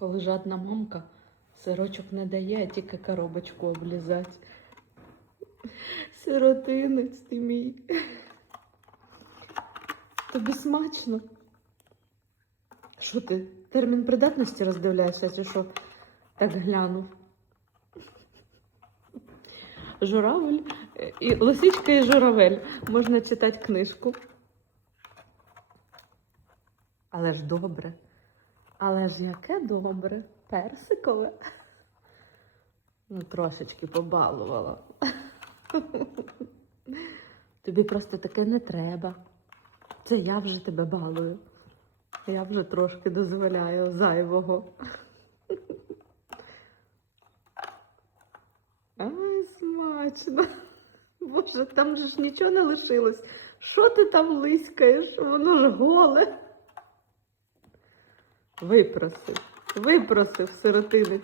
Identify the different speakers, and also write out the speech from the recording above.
Speaker 1: Коли жадна мамка сирочок не дає, а тільки коробочку облізать. Сиротинець ти мій. Тобі смачно. Що ти? Термін придатності роздивляєшся, чи що? Так глянув. Журавель е, і лисичка і журавель. Можна читати книжку. Але ж добре. Але ж яке добре. Персикове. Ну, трошечки побалувала. Тобі просто таке не треба. Це я вже тебе балую. Я вже трошки дозволяю зайвого. Ай, смачно. Боже, там же ж нічого не лишилось. Що ти там лиськаєш? Воно ж голе. Випросив, випросив сиротинець.